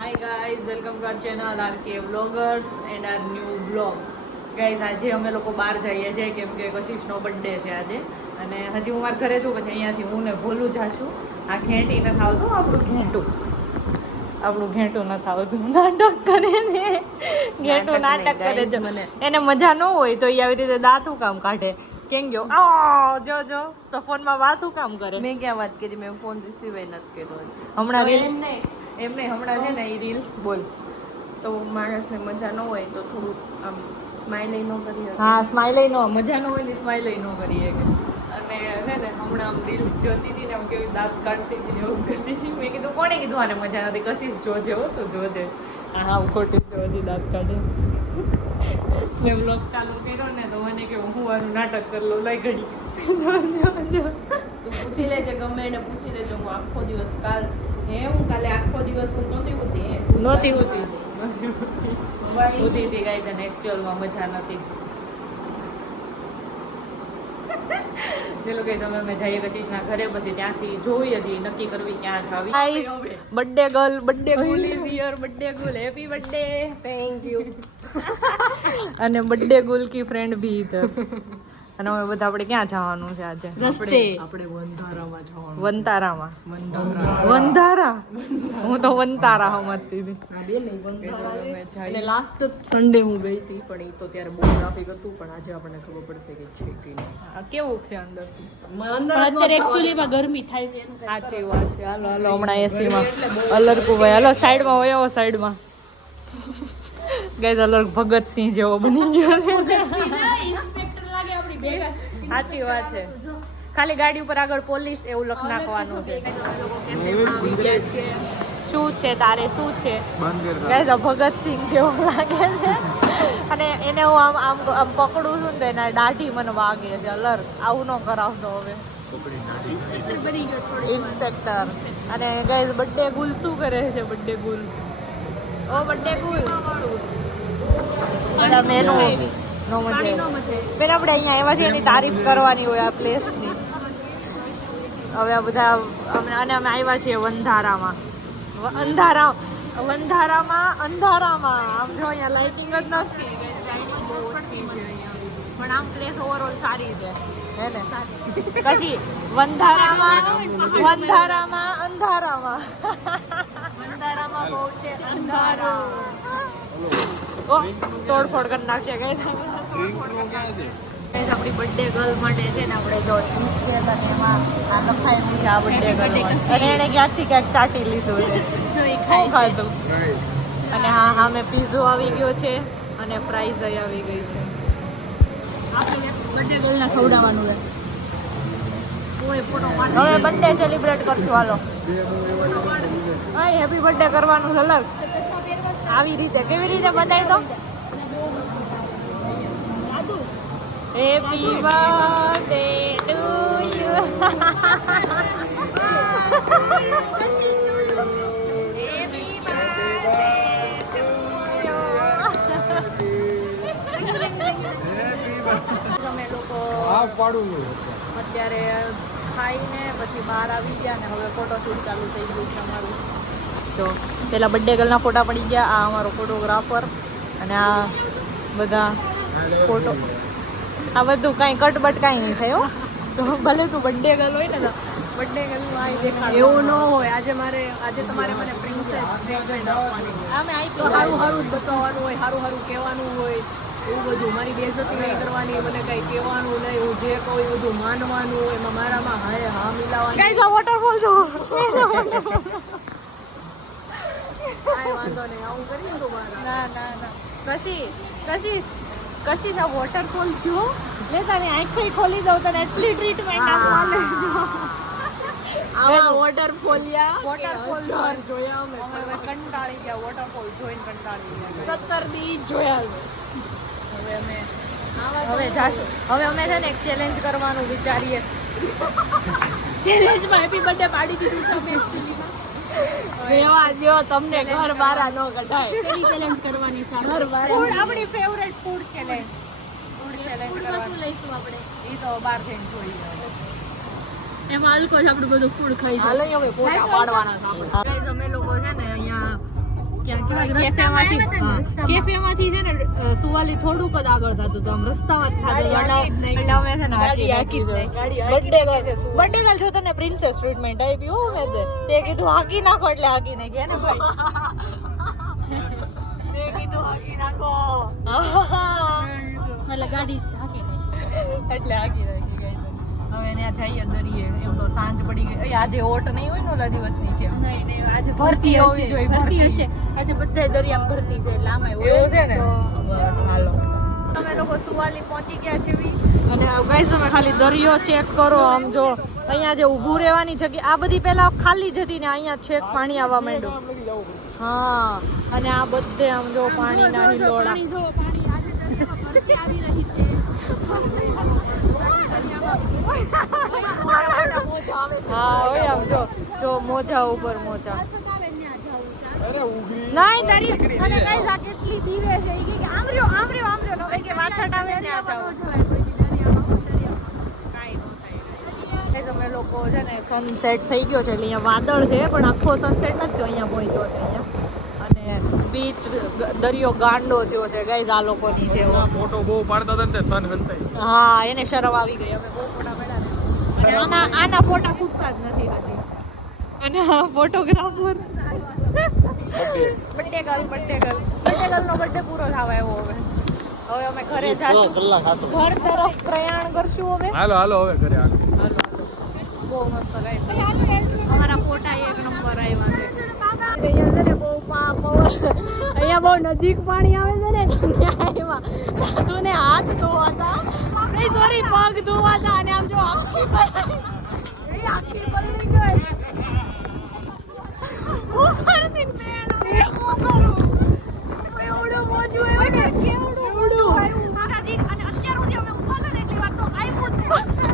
Hi guys, welcome to our channel RK Vloggers and our new vlog. Guys, આજે અમે લોકો બહાર જઈએ છીએ કેમ કે કશિશનો બર્થડે છે આજે અને હજી હું મારા ઘરે છું પછી અહીંયાથી હું ને ભોલું જાશું. આ ઘેંટી નથી આવતું આપણું ઘેંટું નથી આવતું નાટક કરે ને ઘેંટું નાટક કરે છે મને એને મજા ન હોય તો એ આવી રીતે દાંતું કામ કાઢે કેમ ગયો જો તો ફોનમાં વાતું કામ કરે. મેં ક્યાં વાત કરી, મેં ફોન રિસીવ નથી કર્યો હજી. હમણાં રીલ્સ એમ નહીં હમણાં છે ને એ રીલ્સ બોલ તો માણસને મજા ન હોય તો થોડુંક આમ સ્માઇલ ન કરી. હા સ્માઇલ નો મજા ન હોય ને સ્માઇલ ન કરીએ કે અને છે ને હમણાં આમ રીલ્સ જોતી હતી ને આમ કેવી દાંત કાઢતી હતી ને એવું કરતી હતી. મેં કીધું કોણે કીધું આને મજા નથી, કશી જોજે હો તો જોજે. હા ખોટી જોજે દાંત કાઢે. મેં બ્લોગ ચાલુ કર્યો ને તો મને કે હું આનું નાટક કરી લઉં લઈ ઘડી તું પૂછી લેજે, ગમે એને પૂછી લેજો. હું આખો દિવસ હું કાલે આખો દિવસ હું નહોતી હોતી હતી ગાઈસ અને એકચ્યુઅલમાં મજા નથી. ચલો ગાઈસ અમે જઈએ કશિશના ઘરે પછી ત્યાંથી જોઈએ હજી નક્કી કરવી ક્યાં જાવી. Guys birthday girl is here. Birthday girl happy birthday. Thank you. અને બર્થડે ગર્લ કી ફ્રેન્ડ ભી ઇધર. અને હવે બધા આપણે ક્યાં જવાનું છે આજે? રસ્તે આપણે વંધારામાં જવાનું. વંધારા હું તો વંતારા સમજતી હતી. અને લાસ્ટ સન્ડે હું ગઈ હતી પણ એ તો ત્યારે બહુ ટ્રાફિક હતું. પણ આજે આપણને ખબર પડશે કે છે કે નહીં. કેવું છે અંદર અત્યારે એકચ્યુઅલીમાં ગરમી થાય છે. સાચી વાત છે. હાલો હમણાં એસીમાં અલરકુ ભાઈ હાલો સાઈડમાં હોય આવો સાઈડમાં. ગાઈસ અલર્ક ભગતસિંહ જેવો બની ગયો છે. સાચી વાત છે. ખાલી ગાડી ઉપર આગળ પોલીસ એવું લખ નાખવાનું છે. શું છે તારે શું છે? ગાઈસ ભગતસિંહ જેવો લાગે છે અને એને હું આમ પકડું છું ને એના દાઢી મને વાગે છે. અલર્ક આવું ન કરાવતો હવે. ઇન્સ્પેક્ટર. અને ગાઈસ બર્થડે ગુલ શું કરે છે? બર્થડે ગુલ બર્થડે ગુલ બધા મેનુ નો મજા પેલા આપણે અહીંયા આવ્યા છીએ એની તારીફ કરવાની હોય આ પ્લેસની. હવે આ બધા અને અમે આવ્યા છીએ અંધારામાં આમ જો અહીંયા લાઇટિંગ જ નથી પણ આમ પ્લેસ ઓવરઓલ સારી છે હે ને. પછી અંધારામાં બહુ છે અંધારા. તોડફોડ કરી નાખશે ગાઈસ. આપણી બર્થડે ગર્લ માટે છે ને આપણે જો બિસ્કિટ અને એમાં આ લખાયેલું છે આ બર્થડે ગર્લ અને એને ક્યાંકથી ક્યાંક ચાટી લીધું છે. શું ખાધું? અને હા મેં પીઝો આવી ગયો છે અને ફ્રાઈઝ આવી ગઈ છે. બર્થડે ગર્લને ખવડાવવાનું છે. હવે બર્થડે સેલિબ્રેટ કરશું હાલો. હા હેપી બર્થડે કરવાનું છે અલગ આવી રીતે. કેવી રીતે બતાવી તો હેપી બર્થડે ટુ યુ. અમે લોકો અત્યારે ખાઈને પછી બહાર આવી ગયા ને હવે ફોટોશૂટ ચાલુ થઈ ગયું છે અમારું. જો પેલા બર્થડે ગર્લના ફોટા પડી ગયા. આ અમારો ફોટોગ્રાફર અને આ બધા ફોટો આ બધું કાંઈ કટબટ કાંઈ નહીં થયો. તો ભલે તું બર્થડે ગર્લ હોય ને તો બર્થડે ગર્લનું આવી દેખાડ એવું ન હોય. આજે તમારે મને પ્રિન્સેસ ટ્રીટમેન્ટ આપવાની. આમે આવી તો સારું જ બતાવવાનું હોય, સારું કહેવાનું હોય એવું બધું. મારી બેઇજ્જતી નહીં કરવાની, મને કંઈ કહેવાનું નહીં. હું જે કહું એ બધું માનવાનું હોય. એમાં મારામાં હા મિલાવવાની. ગાઈસ આ વોટરફોલ જો કાંઈ વાંધો નહીં, આવું કરી દઉં મારા. ના કશી ના વોટરફોલ જો લે તને આંખો ખોલી દઉં તને એટલી ટ્રીટમેન્ટ આપવા. આવા વોટરફોલ જોયા અમે કંટાળી ગયા. વોટરફોલ જોઈને કંટાળી ગયા. 17 દી જોયા. હવે અમે છે ને એક ચેલેન્જ કરવાનું વિચારીએ. ચેલેન્જમાં હેપી બર્થડે પાડી દીધું છે અમે એકચ્યુઅલીમાં. તમને ઘર બારા ન કઢાય. કેવી ચેલેન્જ કરવાની છે? ઘર બારા આપણી ફેવરેટ ફૂડ ચેલેન્જ કરવાની. લઈશું આપણે એ તો બહાર જઈને જોઈએ. એમાં આલ્કોહોલ આપણું બધું ફૂડ ખાઈ જાય. હાલો હવે ફોટા પાડવાના છે આપણે. ગાઈસ અમે લોકો છે ને અહીંયા કેફેમાંથી છે ને સુવાલી થોડુંક જ આગળ થતું હતું, આમ રસ્તામાં જ થતું એટલે અમે છે ને બર્થડે ગર્લ છો તને પ્રિન્સેસ ટ્રીટમેન્ટ આપી હો મેં તે કીધું હાકી નાખો એટલે હાકી નાખી ને ભાઈ તે કીધું હાકી નાખો એટલે ગાડી હાકી નાખી એટલે હાકી નાખી ગઈ. હવે ત્યાં જઈએ દરિયે, એમ તો સાંજ પડી ગઈ. આજે ઓટ નહીં હોય ને ઓલા દિવસની છે નહીં આજે ભરતી હોવી જોઈએ, ભરતી હશે આજે બધા દરિયામાં ભરતી છે એટલે આમાં એવું છે ને. બસ હાલો અમે લોકો સુવાલી પહોંચી ગયા છે અને ગાઈસ તમે ખાલી દરિયો ચેક કરો. આમ જો અહીંયા જે ઊભું રહેવાની જગ્યા આ બધી પહેલા ખાલી જ હતી ને અહીંયા છેક પાણી આવવા માંડ્યું. હા અને આ બધે આમ જો પાણીના હિલોડા. હા હોય આમ જો જો મોજા ઉપર મોજા નહીં દરી અને કઈ જા કેટલી દીવે છે ઈ કે આમ રહ્યો આમ રહ્યો આમ રહ્યો કે વાછટ આવે ત્યાં જાવ કાઈ નો અમે લોકો છે ને સનસેટ થઈ ગયો છે એટલે અહીંયા વાદળ છે પણ આખો સનસેટ નથી થયો. અહીંયા પહોંચ્યો છે અહીંયા અને બીચ દરિયો ગાંડો થયો છે ગાઈઝ આ લોકોની છે. ફોટો બહુ પાડતા હતા ને તે સન હંતાઈ. હા એને શરમ આવી ગઈ. અમે બહુ ફોટા પાડ્યા ને આના ફોટા ખૂટતા જ નથી હજી. અને ફોટોગ્રાફર બર્થડે ગર્લ નો બર્થડે પૂરો થવા આવ્યો. હવે અમે ઘરે જાશું, ઘર તરફ પ્રયાણ કરશું હવે. હાલો હાલો હવે ઘરે હાલો. બહુ મસ્ત ગાઈસ અમારા ફોટા એક નંબર આવ્યા છે. અહીંયા છે ને બહુ અહીંયા બહુ નજીક પાણી આવે છે ને ત્યાં તું ને હાથ ધોવાતા નહીં સોરી પગ ધોવાતા અને આમ જો આખી પલળી ગઈ. હું કરતી હું કરું એવડું મોજું આવ્યું ને કેવડું મોજું આવ્યું મારાજી. અને અત્યાર સુધી અમે ઊભા હતા ને એટલી વાર તો આવ્યું જ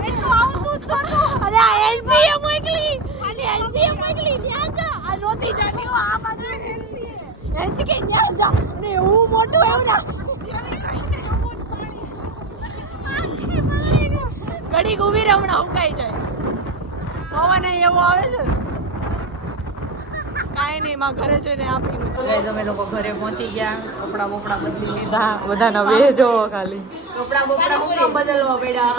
એટલું આવતું જ નહોતું. અરે આ એનસીએ મોકલી અને એનસીએ મોકલી ત્યાં જા આ નોતી જાની આ બાજુ એનસી કે ત્યાં જા ને એવું મોટું આવ્યું ને ઘડી ઉભી રહે હમણાં ઉકાઈ જાય. પવન એવો આવે છે કાંઈ નહીં માં ઘરે જઈને આપી. અમે લોકો ઘરે પહોંચી ગયા, કપડા બપડા બદલી લીધા, બધાના વેજો ખાલી કપડા બપડા હું બદલવા પડ્યા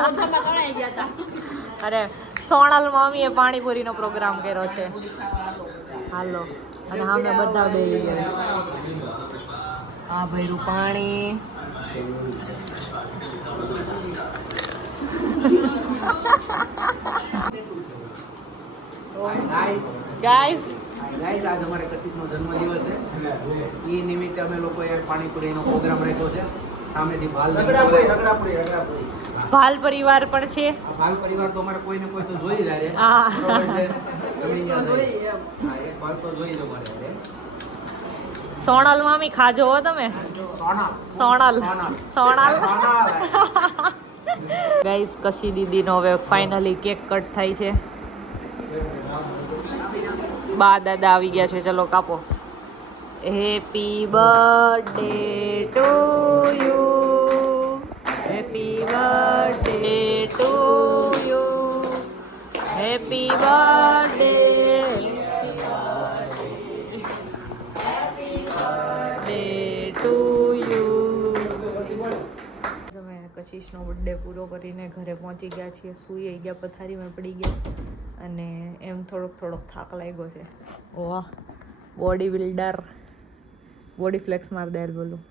મોઢામાં કણાઈ ગયા હતા. અરે સોણાલમાં અમીએ પાણીપુરીનો પ્રોગ્રામ કર્યો છે. હાલો અને અમે બધા બેસી ગયા છે. આ ભર્યું પાણી ગાઈઝ આજ અમારે કશિશનો જન્મદિવસ છે. એ નિમિત્તે અમે લોકોએ પાણીપુરીનો પ્રોગ્રામ રાખ્યો છે. સામેથી ભાલ પરિવાર પણ છે. ભાલ પરિવાર તો અમારે કોઈને કોઈ તો જોઈ જાય. હા. એક ભાલ તો જોઈ જ અમારે. સોણાલ મામી ખાજો હો તમે. સોણાલ ગાઈસ કશી દીદીનો હવે ફાઇનલી કેક કટ થાય છે. બા દાદા આવી ગયા છે. ચલો કાપો. Happy birthday to you, happy birthday to you, happy birthday to you. અમે કશિશનો બર્થડે પૂરો કરીને ઘરે પહોંચી ગયા છીએ. સૂઈ ગયા, પથારીમાં પડી ગયા અને એમ થોડોક થાક લાગ્યો છે. વાહ બોડી બિલ્ડર, બોડી ફ્લેક્સ માર દે બોલું.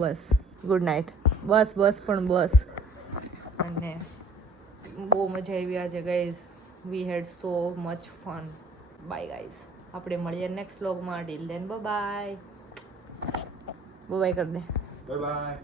બસ ગુડ નાઇટ. બસ પણ બસ. અને બહુ મજા આવી આજે guys. We had so much fun. Bye guys. આપણે મળીએ નેક્સ્ટ વ્લોગમાં. Till then bye bye. Bye કરી દે. Bye bye.